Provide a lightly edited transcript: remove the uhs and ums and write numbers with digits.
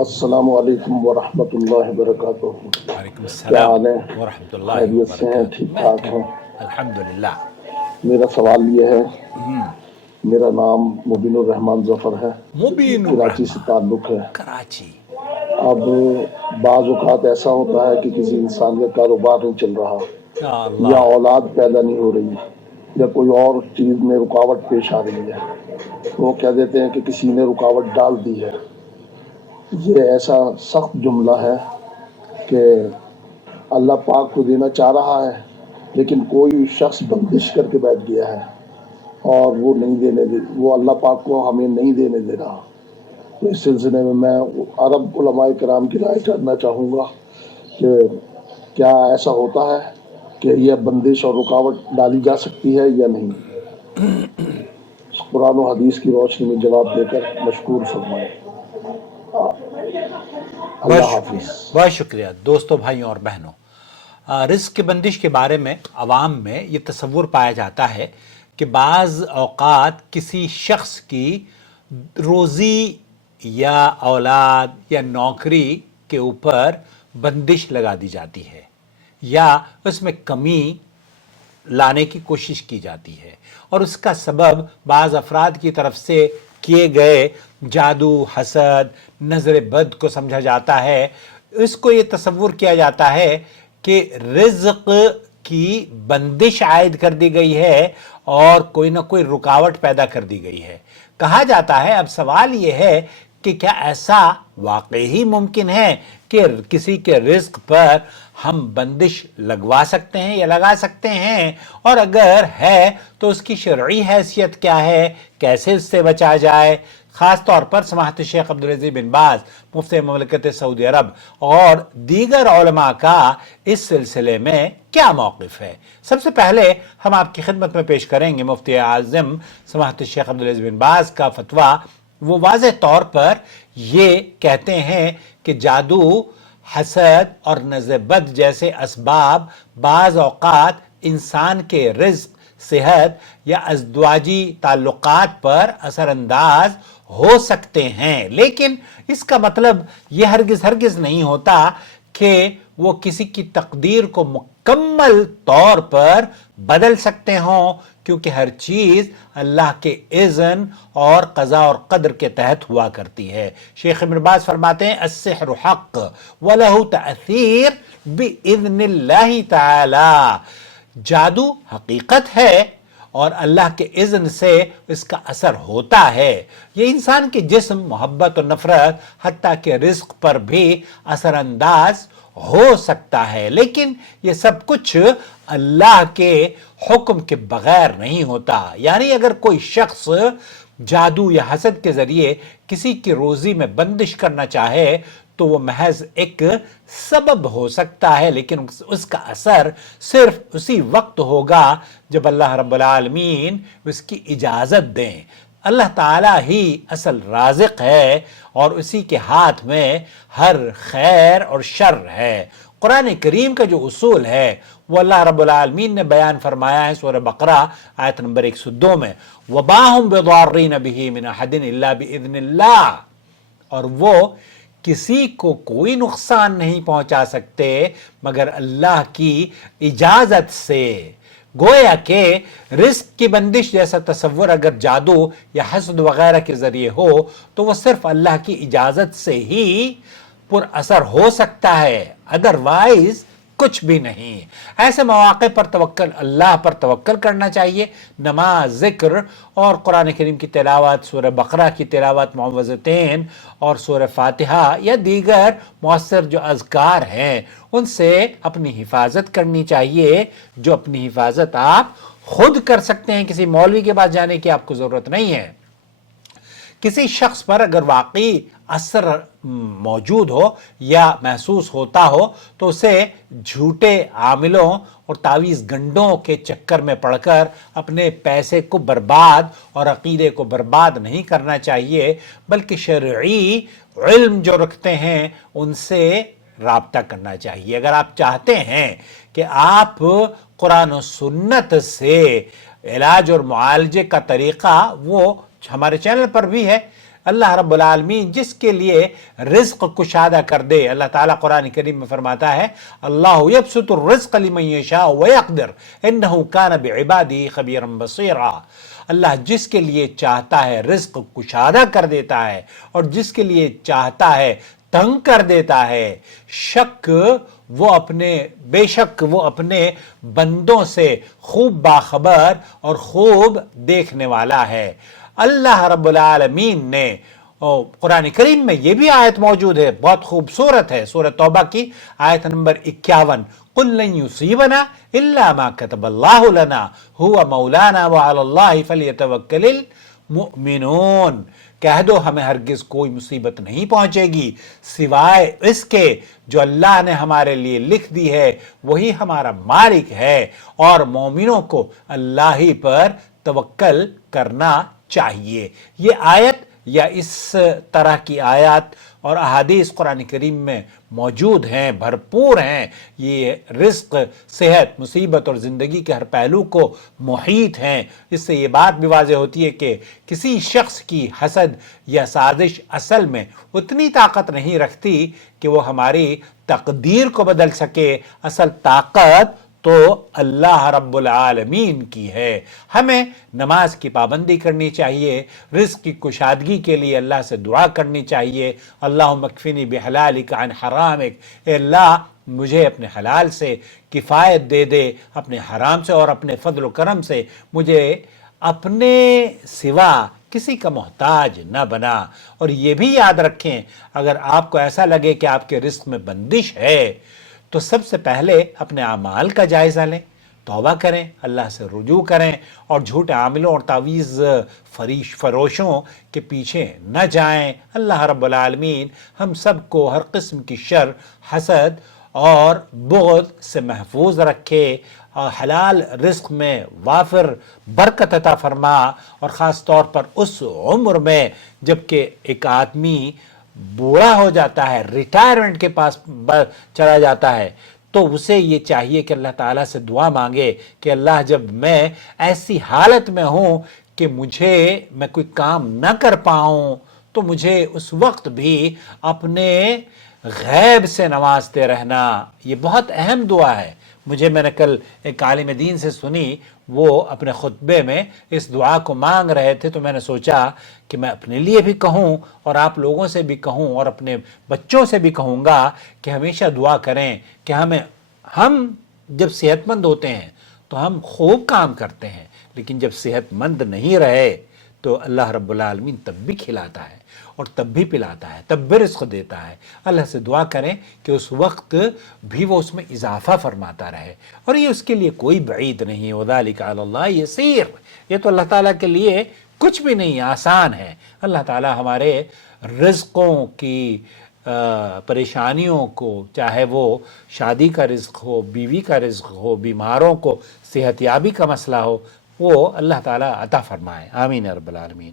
السلام علیکم ورحمۃ اللہ وبرکاتہ۔ وعلیکم کیا السلام حال ہے؟ ورحمۃ اللہ خیریت سے ہیں؟ وبرکاتہ۔ ٹھیک میں ٹھاک ٹھیک، ہیں؟ الحمدللہ۔ میرا سوال یہ ہے، میرا نام مبین الرحمان ظفر ہے، مبین کراچی سے الرحمان، تعلق ہے۔ کراچی۔ اب بعض اوقات ایسا ہوتا ہے کہ کسی انسان کا کاروبار نہیں چل رہا، یا یا اللہ، اولاد پیدا نہیں ہو رہی، یا کوئی اور چیز میں رکاوٹ پیش آ رہی ہے، تو وہ کہہ دیتے ہیں کہ کسی نے رکاوٹ ڈال دی ہے۔ یہ ایسا سخت جملہ ہے کہ اللہ پاک کو دینا چاہ رہا ہے، لیکن کوئی شخص بندش کر کے بیٹھ گیا ہے اور وہ نہیں دینے دے، وہ اللہ پاک کو ہمیں نہیں دینے دے رہا۔ تو اس سلسلے میں عرب علماء کرام کی رائے جاننا چاہوں گا کہ کیا ایسا ہوتا ہے کہ یہ بندش اور رکاوٹ ڈالی جا سکتی ہے یا نہیں؟ قرآن و حدیث کی روشنی میں جواب دے کر مشکور فرمائیں۔ بہت اللہ شکریہ، حافظ۔ بہت شکریہ دوستوں، بھائیوں اور بہنوں۔ رزق کی بندش کے بارے میں عوام میں یہ تصور پایا جاتا ہے کہ بعض اوقات کسی شخص کی روزی یا اولاد یا نوکری کے اوپر بندش لگا دی جاتی ہے، یا اس میں کمی لانے کی کوشش کی جاتی ہے، اور اس کا سبب بعض افراد کی طرف سے کیے گئے جادو، حسد، نظر بد کو سمجھا جاتا ہے۔ اس کو یہ تصور کیا جاتا ہے کہ رزق کی بندش عائد کر دی گئی ہے اور کوئی نہ کوئی رکاوٹ پیدا کر دی گئی ہے۔ کہا جاتا ہے، اب سوال یہ ہے کہ کیا ایسا واقعی ہی ممکن ہے کہ کسی کے رزق پر ہم بندش لگوا سکتے ہیں یا لگا سکتے ہیں؟ اور اگر ہے تو اس کی شرعی حیثیت کیا ہے؟ کیسے اس سے بچا جائے؟ خاص طور پر سماحت شیخ عبدالعزیز بن باز مفتی مملکت سعودی عرب اور دیگر علماء کا اس سلسلے میں کیا موقف ہے؟ سب سے پہلے ہم آپ کی خدمت میں پیش کریں گے مفتی اعظم سماحت شیخ عبدالعزیز بن باز کا فتویٰ۔ وہ واضح طور پر یہ کہتے ہیں کہ جادو، حسد اور نظر بد جیسے اسباب بعض اوقات انسان کے رزق، صحت یا ازدواجی تعلقات پر اثر انداز ہو سکتے ہیں، لیکن اس کا مطلب یہ ہرگز نہیں ہوتا کہ وہ کسی کی تقدیر کو مکمل طور پر بدل سکتے ہوں، کیونکہ ہر چیز اللہ کے اذن اور قضاء اور قدر کے تحت ہوا کرتی ہے۔ شیخ ابن باز فرماتے ہیں السحر حق وَلَهُ تأثیر بِإِذْنِ اللَّهِ تعالی، جادو حقیقت ہے اور اللہ کے اذن سے اس کا اثر ہوتا ہے۔ یہ انسان کے جسم، محبت و نفرت، حتیٰ کہ رزق پر بھی اثر انداز ہو سکتا ہے، لیکن یہ سب کچھ اللہ کے حکم کے بغیر نہیں ہوتا۔ یعنی اگر کوئی شخص جادو یا حسد کے ذریعے کسی کی روزی میں بندش کرنا چاہے تو وہ محض ایک سبب ہو سکتا ہے، لیکن اس کا اثر صرف اسی وقت ہوگا جب اللہ رب العالمین اس کی اجازت دیں۔ اللہ تعالیٰ ہی اصل رازق ہے اور اسی کے ہاتھ میں ہر خیر اور شر ہے۔ قرآن کریم کا جو اصول ہے وہ اللہ رب العالمین نے بیان فرمایا ہے سورہ بقرہ آیت نمبر 102 میں، وَمَا هُمْ بِضَارِّينَ بِهِ مِنْ أَحَدٍ إِلَّا بِإِذْنِ اللَّهِ، اور وہ کسی کو کوئی نقصان نہیں پہنچا سکتے مگر اللہ کی اجازت سے۔ گویا کہ رزق کی بندش جیسا تصور اگر جادو یا حسد وغیرہ کے ذریعے ہو تو وہ صرف اللہ کی اجازت سے ہی پر اثر ہو سکتا ہے، ادروائز کچھ بھی نہیں۔ ایسے مواقع پر توکل، اللہ پر توکل کرنا چاہیے۔ نماز، ذکر اور قرآن کریم کی تلاوت، سورہ بقرہ کی تلاوت، معوذتین اور سورہ فاتحہ یا دیگر مؤثر جو اذکار ہیں ان سے اپنی حفاظت کرنی چاہیے، جو اپنی حفاظت آپ خود کر سکتے ہیں، کسی مولوی کے پاس جانے کی آپ کو ضرورت نہیں ہے۔ کسی شخص پر اگر واقعی اثر موجود ہو یا محسوس ہوتا ہو تو اسے جھوٹے عاملوں اور تعویذ گنڈوں کے چکر میں پڑ کر اپنے پیسے کو برباد اور عقیدے کو برباد نہیں کرنا چاہیے، بلکہ شرعی علم جو رکھتے ہیں ان سے رابطہ کرنا چاہیے۔ اگر آپ چاہتے ہیں کہ آپ قرآن و سنت سے علاج اور معالجے کا طریقہ وہ ہمارے چینل پر بھی ہے. اللہ رب العالمین جس کے لیے رزق کشادہ کر دے. اللہ تعالیٰ قرآن کریم میں فرماتا ہے اللہ یبسط الرزق لمن یشاء ویقدر انہ کان بعبادہ خبیرا بصیرا. اللہ جس کے لیے چاہتا ہے رزق کشادہ کر دیتا ہے اور جس کے لیے چاہتا ہے تنگ کر دیتا ہے. بے شک وہ اپنے بندوں سے خوب باخبر اور خوب دیکھنے والا ہے. اللہ رب العالمین نے قرآن کریم میں یہ بھی آیت موجود ہے، بہت خوبصورت ہے، سورہ توبہ کی آیت نمبر 51. قل لن یصیبنا الا ما كتب اللہ لنا هو مولانا وعلی اللہ فلیتوکل المؤمنون. کہہ دو ہمیں ہرگز کوئی مصیبت نہیں پہنچے گی سوائے اس کے جو اللہ نے ہمارے لیے لکھ دی ہے، وہی ہمارا مالک ہے، اور مومنوں کو اللہ ہی پر توکل کرنا چاہیے. یہ آیت یا اس طرح کی آیات اور احادیث قرآن کریم میں موجود ہیں، بھرپور ہیں. یہ رزق، صحت، مصیبت اور زندگی کے ہر پہلو کو محیط ہیں. اس سے یہ بات بھی واضح ہوتی ہے کہ کسی شخص کی حسد یا سازش اصل میں اتنی طاقت نہیں رکھتی کہ وہ ہماری تقدیر کو بدل سکے. اصل طاقت تو اللہ رب العالمین کی ہے. ہمیں نماز کی پابندی کرنی چاہیے، رزق کی کشادگی کے لیے اللہ سے دعا کرنی چاہیے. اللہم اکفنی بحلالک عن حرامک، اے اللہ مجھے اپنے حلال سے کفایت دے دے، اپنے حرام سے اور اپنے فضل و کرم سے مجھے اپنے سوا کسی کا محتاج نہ بنا. اور یہ بھی یاد رکھیں اگر آپ کو ایسا لگے کہ آپ کے رزق میں بندش ہے تو سب سے پہلے اپنے اعمال کا جائزہ لیں، توبہ کریں، اللہ سے رجوع کریں اور جھوٹے عاملوں اور تعویذ فروشوں کے پیچھے نہ جائیں. اللہ رب العالمین ہم سب کو ہر قسم کی شر، حسد اور بغض سے محفوظ رکھے، اور حلال رزق میں وافر برکت عطا فرما، اور خاص طور پر اس عمر میں جب کہ ایک آدمی بوڑھا ہو جاتا ہے، ریٹائرمنٹ کے پاس چلا جاتا ہے، تو اسے یہ چاہیے کہ اللہ تعالیٰ سے دعا مانگے کہ اللہ جب میں ایسی حالت میں ہوں کہ میں کوئی کام نہ کر پاؤں تو مجھے اس وقت بھی اپنے غیب سے نوازتے رہنا. یہ بہت اہم دعا ہے. میں نے کل ایک عالم دین سے سنی، وہ اپنے خطبے میں اس دعا کو مانگ رہے تھے، تو میں نے سوچا کہ میں اپنے لیے بھی کہوں اور آپ لوگوں سے بھی کہوں اور اپنے بچوں سے بھی کہوں گا کہ ہمیشہ دعا کریں کہ ہم جب صحت مند ہوتے ہیں تو ہم خوب کام کرتے ہیں، لیکن جب صحت مند نہیں رہے تو اللہ رب العالمین تب بھی کھلاتا ہے اور تب بھی پلاتا ہے، تب بھی رزق دیتا ہے. اللہ سے دعا کریں کہ اس وقت بھی وہ اس میں اضافہ فرماتا رہے، اور یہ اس کے لیے کوئی بعید نہیں. وَذَلِكَ عَلَى اللَّهِ يَسِيرٌ، یہ تو اللہ تعالیٰ کے لیے کچھ بھی نہیں، آسان ہے. اللہ تعالیٰ ہمارے رزقوں کی پریشانیوں کو، چاہے وہ شادی کا رزق ہو، بیوی کا رزق ہو، بیماروں کو صحت یابی کا مسئلہ ہو، وہ اللہ تعالیٰ عطا فرمائے. آمین یا رب العالمین.